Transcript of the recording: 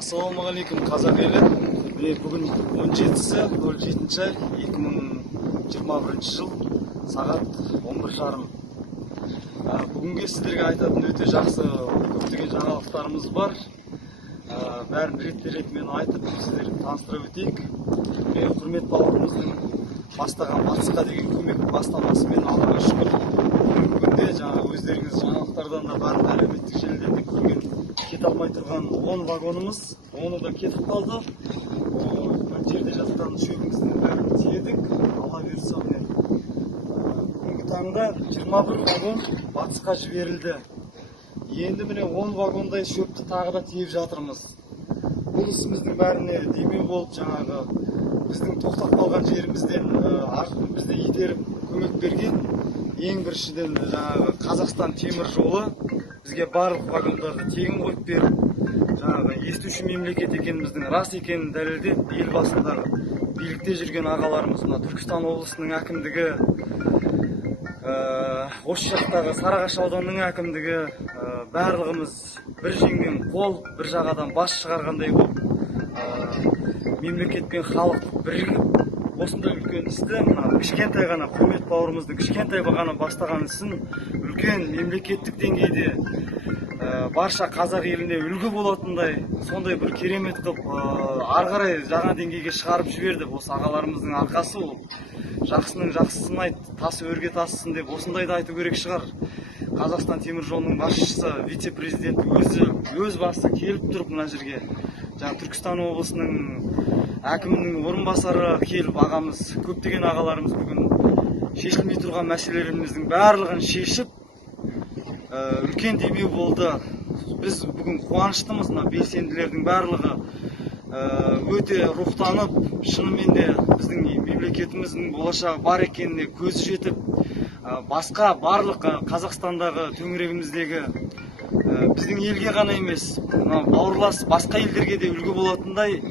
Ассалаумағалейкум қазақ елі. Бүгін 17-07 ай 2021 жыл сағат 11:30. Бүгінге сіздерге айтатын өте жақсы көптеген жаңалықтарымыз бар. Бәрін рет-ретімен айтып сіздерді таныстырып өтейік. Құрмет бауырымыздың бастаған батысқа деген көмек бастамасымен Аллаға шүкір. Бүгінде өздеріңіз жаңалықтардан да барын әлеуметтік желілерде көрген кете алмай тұрған 10 вагонымыз, оны да кетіп қалды. Жерде жатқан шөбіміздің бәрін тиедік. Алла бұйырса, бүгінгі таңда 21 вагон батысқа жіберілді. Енді міне 10 вагондай шөпті тағы да тиеп жатырмыз. Бұл ісіміздің бәріне демеу болып біздің тоқтап қалған жерімізден бізді итеріп көмек берген ең біріншіден Қазақстан темір жолы бізге барлық вагондарды тегін қойып беріп, естуші мемлекет екеніміздің рас екенін дәлелдеп, елбасындағы билікте жүрген ағаларымыз, Түркістан облысының әкімдігі, осы жақтағы Сарыағаш ауданының әкімдігі, барлығымыз бір жеңнен қол, бір жағадан бас шығарғандай болып, мемлекет пен халық бірігіп, осындай үлкен істі, кішкентай ғана құрмет бауырымыздың кішкентай ғана бастаған ісін үлкен мемлекеттік деңгейде барша қазақ еліне үлгі болатындай, сондай бір керемет қылып, ары қарай жаңа деңгейге шығарып жіберді. Осы ағаларымыздың арқасы ол. Жақсының жақсысын айт, тасы өрге тасысын деп осындайды айту керек шығар. Қазақстан темір жолының басшысы, вице-президенті өз басы келіп тұрып мына жерге. Түркістан облысының әкімінің орынбасары келіп, ағамыз, көптеген ағаларымыз бүгін шешілмей тұрған мәселелеріміздің барлығын шешіп, үлкен демеу болды. Біз бүгін қуаныштымыз, белсенділердің барлығы өте рухтанып, шынымен де біздің мемлекетіміздің болашағы бар екеніне көзі жетіп, басқа барлық Қазақстандағы төңірегіміздегі біздің елге ғана емес, бауырлас басқа елдерге де үлгі болатындай